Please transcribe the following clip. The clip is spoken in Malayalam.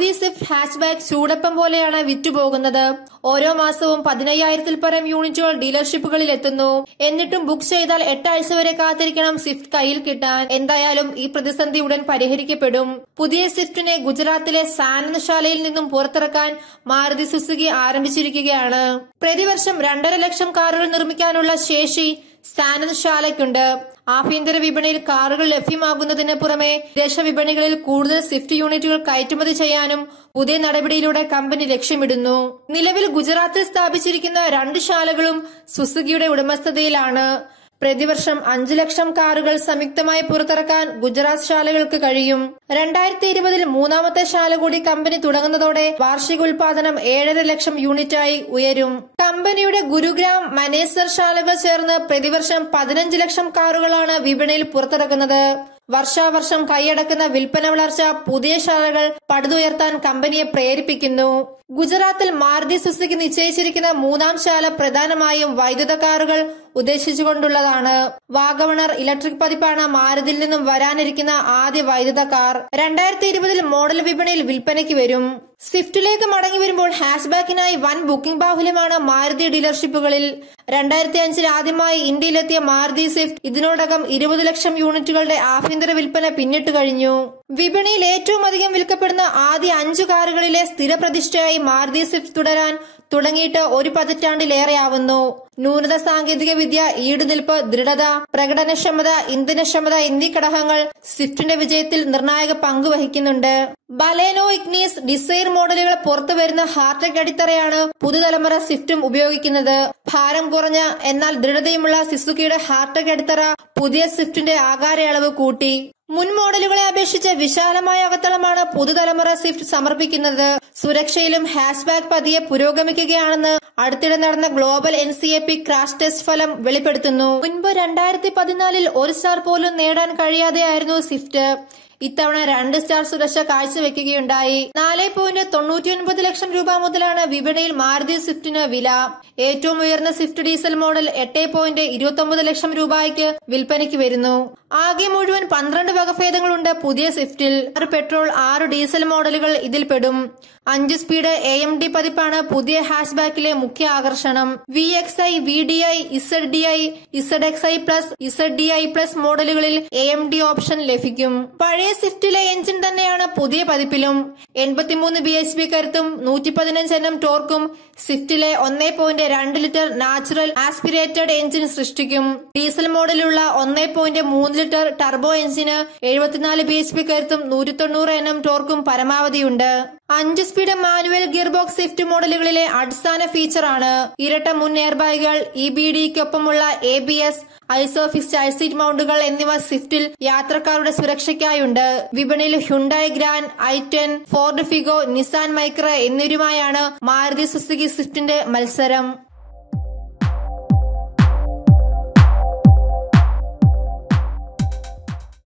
മാരുതി സ്വിഫ്റ്റ് ഹാച്ച്ബാക്ക് ചൂടപ്പം പോലെയാണ് വിറ്റുപോകുന്നത്. ഓരോ മാസവും 15,000-ൽ പരം യൂണിറ്റുകൾ ഡീലർഷിപ്പുകളിൽ എത്തുന്നു. എന്നിട്ടും ബുക്ക് ചെയ്താൽ 8 ആഴ്ച വരെ കാത്തിരിക്കണം സ്വിഫ്റ്റ് കയ്യിൽ കിട്ടാൻ. എന്തായാലും ഈ പ്രതിസന്ധി ഉടൻ പരിഹരിക്കപ്പെടും. പുതിയ സ്വിഫ്റ്റിനെ ഗുജറാത്തിലെ സാനന്ദ്ശാലയിൽ നിന്നും പുറത്തിറക്കാൻ മാരുതി സുസുക്കി ആരംഭിച്ചിരിക്കുകയാണ്. പ്രതിവർഷം 2.5 ലക്ഷം കാറുകൾ നിർമ്മിക്കാനുള്ള ശേഷി സാനന്ദ്ശാലയ്ക്കുണ്ട്. ആഭ്യന്തര വിപണിയിൽ കാറുകൾ ലഭ്യമാകുന്നതിന് പുറമെ വിദേശ വിപണികളിൽ കൂടുതൽ സ്വിഫ്റ്റ് യൂണിറ്റുകൾ കയറ്റുമതി ചെയ്യാനും പുതിയ നടപടിയിലൂടെ കമ്പനി ലക്ഷ്യമിടുന്നു. നിലവിൽ ഗുജറാത്തിൽ സ്ഥാപിച്ചിരിക്കുന്ന 2 ശാലകളും സുസുക്കിയുടെ ഉടമസ്ഥതയിലാണ്. പ്രതിവർഷം 5 ലക്ഷം കാറുകൾ സംയുക്തമായി പുറത്തിറക്കാൻ ഗുജറാത്ത് ശാലകൾക്ക് കഴിയും. 2020-ൽ 3ാമത്തെ ശാല കൂടി കമ്പനി തുടങ്ങുന്നതോടെ വാർഷിക ഉൽപാദനം 7.5 ലക്ഷം യൂണിറ്റായി ഉയരും. കമ്പനിയുടെ ഗുരുഗ്രാം, മനേസർ ശാലകൾ ചേർന്ന് പ്രതിവർഷം 15 ലക്ഷം കാറുകളാണ് വിപണിയിൽ പുറത്തിറക്കുന്നത്. വർഷാവർഷം കൈയടക്കുന്ന വിൽപ്പന വളർച്ച പുതിയ ശാലകൾ പടുതുയർത്താൻ കമ്പനിയെ പ്രേരിപ്പിക്കുന്നു. ഗുജറാത്തിൽ മാരുതി സുസുക്കി നിശ്ചയിച്ചിരിക്കുന്ന 3ാം ശാല പ്രധാനമായും വൈദ്യുത കാറുകൾ ഉദ്ദേശിച്ചുകൊണ്ടുള്ളതാണ്. വാഗണർ ഇലക്ട്രിക് പതിപ്പാണ് മാരുതിയിൽ നിന്നും വരാനിരിക്കുന്ന ആദ്യ വൈദ്യുത കാർ. 2020-ൽ മോഡൽ വിപണിയിൽ വിൽപ്പനയ്ക്ക് വരും. സ്വിഫ്റ്റിലേക്ക് മടങ്ങി വരുമ്പോൾ ഹാച്ച്ബാക്കിനായി വൻ ബുക്കിംഗ് ബാഹുല്യമാണ് മാരുതി ഡീലർഷിപ്പുകളിൽ. 2005-ൽ ആദ്യമായി ഇന്ത്യയിലെത്തിയ മാരുതി സ്വിഫ്റ്റ് ഇതിനോടകം 20 ലക്ഷം യൂണിറ്റുകളുടെ ആഭ്യന്തര വിൽപ്പന പിന്നിട്ട് കഴിഞ്ഞു. വിപണിയിൽ ഏറ്റവും അധികം വിൽക്കപ്പെടുന്ന ആദ്യ 5 കാറുകളിലെ സ്ഥിരപ്രതിഷ്ഠയായി മാരുതി സ്വിഫ്റ്റ് തുടരാൻ തുടങ്ങിയിട്ട് 1 പതിറ്റാണ്ടിലേറെയാവുന്നു. ന്യൂനത, സാങ്കേതിക വിദ്യ, ഈടുനിൽപ്പ്, ദൃഢത, പ്രകടനക്ഷമത, ഇന്ധനക്ഷമത എന്നീ ഘടകങ്ങൾ സ്വിഫ്റ്റിന്റെ വിജയത്തിൽ നിർണായക പങ്ക് വഹിക്കുന്നുണ്ട്. ബലേനോ, ഇഗ്നിസ്, ഡിസൈർ മോഡലുകൾ പുറത്തു വരുന്ന ഹാർടെക് അടിത്തറയാണ് പുതുതലമുറ സ്വിഫ്റ്റും ഉപയോഗിക്കുന്നത്. ഭാരം കുറഞ്ഞ എന്നാൽ ദൃഢതയുമുള്ള സുസുക്കിയുടെ ഹാർടെക് അടിത്തറ പുതിയ സ്വിഫ്റ്റിന്റെ ആകാരയളവ് കൂട്ടി. മുൻ മോഡലുകളെ അപേക്ഷിച്ച് വിശാലമായ അകത്തളമാണ് പുതുതലമുറ സ്വിഫ്റ്റ് സമർപ്പിക്കുന്നത്. സുരക്ഷയിലും ഹാച്ച്ബാക്ക് പതിയെ പുരോഗമിക്കുകയാണെന്ന് അടുത്തിടെ നടന്ന ഗ്ലോബൽ NCAP ക്രാഷ് ടെസ്റ്റ് ഫലം വെളിപ്പെടുത്തുന്നു. മുൻപ് 2014-ൽ 1 സ്റ്റാർ പോലും നേടാൻ കഴിയാതെയായിരുന്നു സ്വിഫ്റ്റ്. ഇത്തവണ 2 സ്റ്റാർ സുരക്ഷ കാഴ്ചവെക്കുകയുണ്ടായി. 4.99 ലക്ഷം രൂപ മുതലാണ് വിപണിയിൽ മാരുതി സ്വിഫ്റ്റിന് വില. ഏറ്റവും ഉയർന്ന സ്വിഫ്റ്റ് ഡീസൽ മോഡൽ 8.29 ലക്ഷം രൂപയ്ക്ക് വിൽപ്പനയ്ക്ക് വരുന്നു. ആകെ മുഴുവൻ 12 വകഭേദങ്ങളുണ്ട് പുതിയ സ്വിഫ്റ്റിൽ. 6 പെട്രോൾ, 6 ഡീസൽ മോഡലുകൾ ഇതിൽപ്പെടും. 5 സ്പീഡ് AMD പതിപ്പാണ് പുതിയ ഹാച്ച്ബാക്കിലെ മുഖ്യ ആകർഷണം. VXI, VDI, ZDI, ZXI+, ZDI+ മോഡലുകളിൽ AMD ഓപ്ഷൻ ലഭിക്കും. പഴയ സ്വിഫ്റ്റിലെ എഞ്ചിൻ തന്നെയാണ് പുതിയ പതിപ്പിലും. 83 bhp കരുത്തും 115 Nm ടോർക്കും സ്വിഫ്റ്റിലെ 1.2 ലിറ്റർ നാച്ചുറൽ ആസ്പിരേറ്റഡ് എഞ്ചിൻ സൃഷ്ടിക്കും. ഡീസൽ മോഡലുള്ള 1.3 ലിറ്റർ ടർബോ എഞ്ചിന് 74 bhp കരുത്തും 190 Nm ടോർക്കും പരമാവധിയുണ്ട്. 5 സ്പീഡ് മാനുവൽ ഗിയർബോക്സ് സ്വിഫ്റ്റ് മോഡലുകളിലെ അടിസ്ഥാന ഫീച്ചറാണ്. ഇരട്ട മുൻ എയർബാഗുകൾ, EBD-ക്കൊപ്പമുള്ള ABS, ഐസോഫിക്സ് ചൈൽഡ് സീറ്റ് മൗണ്ടുകൾ എന്നിവ സ്വിഫ്റ്റിൽ യാത്രക്കാരുടെ സുരക്ഷയ്ക്കായുണ്ട്. വിപണിയിൽ Hyundai Grand, i10, Ford Figo, Nissan Micra എന്നിവരുമായാണ് മാരുതി സുസുക്കി സ്വിഫ്റ്റിന്റെ മത്സരം.